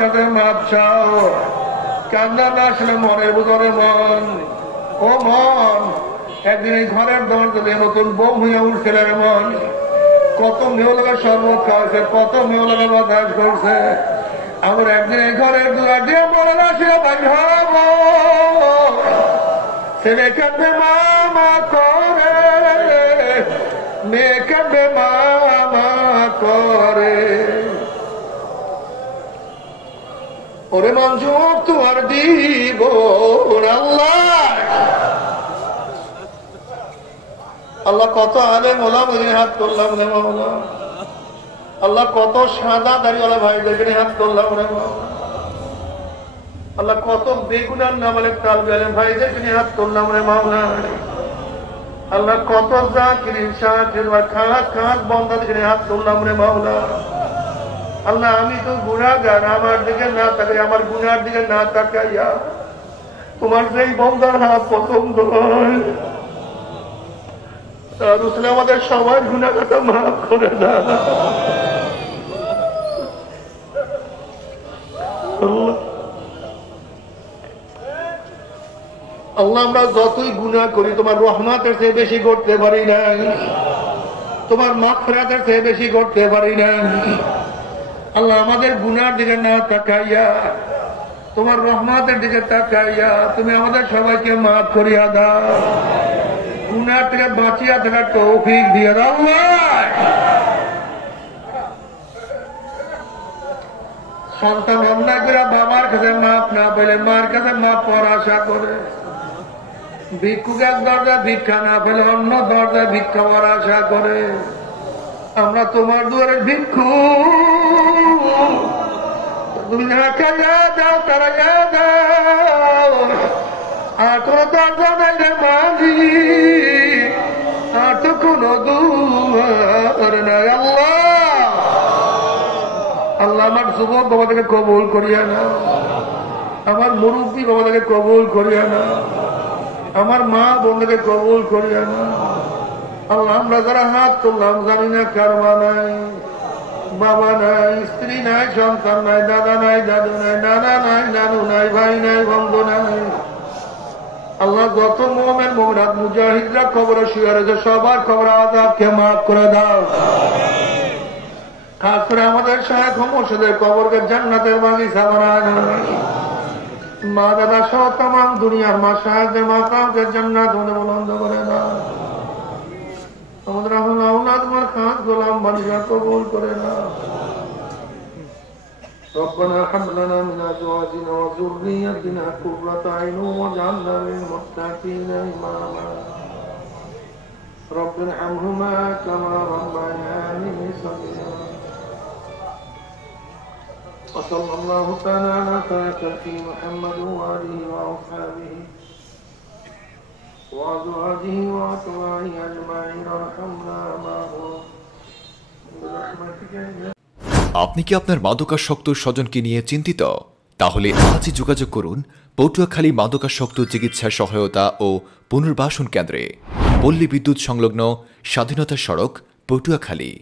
কাছে মাপ চাও। কান্না না আসলে মনের ভিতরে মন, ও মন, একদিন এই ঘরের দরজাতে নতুন বউ হইয়া উঠছিল রে মন। কত মেয়েলাকে শরবত খাওয়াছে, কত মেয়েলাকে বাতাস করছে। আমার একদিন এই ঘরের দুয়ার দিয়ে বলে না সে ভাই হব ছেলে কাঁদবে মামা করে, মেয়ে কাঁদবে মামা করে। ওরে মঞ্জুর তোমার দিব আল্লাহ। আল্লাহ কত আলেম ওলামা হাত করলাম রে মাওলা। আল্লাহ কত সাদা দাড়িওয়ালা ভাইদেরকে হাত করলাম রে মাওলা। আল্লাহ কত বেগুনার নামালে তালবে আলেম ভাইদেরকে হাত করলাম রে মাওলা। আল্লাহ কত জাকিরিন শাকির বা খাস খাস বন্দাদেরকে হাত করলাম রে মাওলা। আল্লাহ আমি তো গুনাহগার, আমার দিকে না তাকাই, আমার গুনার দিকে না তাকাইয়া তোমার যেই বন্দার হাত পছন্দ হয় তার উঠলে আমাদের সবার গুনাহটা মাফ করে না। আল্লাহ আমরা যতই গুনাহ করি তোমার রহমতের চেয়ে বেশি করতে পারি না, তোমার মাগফিরাতের চেয়ে বেশি করতে পারি না। আল্লাহ আমাদের গুনার দিকে না তাকাইয়া তোমার রহমতের দিকে তাকাইয়া তুমি আমাদের সবাইকে মাফ করিয়া দাও, গুনার থেকে বাঁচিয়া থাকার তৌফিক দিয়ে দাও। সন্তান অন্যায় করে বাবার কাছে মাপ না পেলে মার কাছে মাপ পাওয়ার আশা করে, ভিক্ষুক এক দরজা ভিক্ষা না পেলে অন্য দরজা ভিক্ষা পাওয়ার আশা করে। আমরা তোমার দুয়ারে ভিক্ষু, তুমি যাকে দাও তারা দাও, আর কোন দরজা নাই রে মাঝি, আর তো কোন দুয়ার নাই। আল্লাহ আল্লাহ আমার যুবক বাবাকে কবুল করিয়া না, আমার মুরব্বী বাবাকে কবুল করিয়া না, আমার মা বোনকে কবুল করিয়া না। আল্লাহ আমরা যারা হাত তুললাম জানি না কার মা নাই, বাবা নাই, স্ত্রী নাই, সন্তান নাই, দাদা নাই, দাদু নাই, নানা নাই, নানু নাই, ভাই নাই, বন্ধু নাই। আল্লাহ যত মুমিন মুমিনাত মুজাহিদরা কবরে শুয়ে রয়েছে সবার কবর আযাবকে মাফ করে দাও। খাস করে আমাদের শায়েখ মুর্শিদের কবরকে জান্নাতের বাগিচা বানায় দাও। মা দাদা সহ তামাম দুনিয়ার মা শায়েখদের মাকামকে জান্নাত বুলন্দ করে দাও। আমাদের আওলাদ তোমার খাস গোলাম বানিয়ে কবুল করে দাও। ربنا هب لنا من ازواجنا وذريتنا قرة اعين واجعلنا للمتقين اماما رب ارحمهما كما ربياني صغيرا وصلى الله تعالى على خاتم محمد وآله وأصحابه وأزواجه وأتباعه أجمعين وارحمنا معهم برحمتك يا। আপনি কি আপনার মাদকাসক্ত স্বজনকে নিয়ে চিন্তিত? তাহলে আজই যোগাযোগ করুন পটুয়াখালী মাদকাসক্ত চিকিৎসা সহায়তা ও পুনর্বাসন কেন্দ্রে, পল্লী বিদ্যুৎ সংলগ্ন স্বাধীনতা সড়ক, পটুয়াখালী।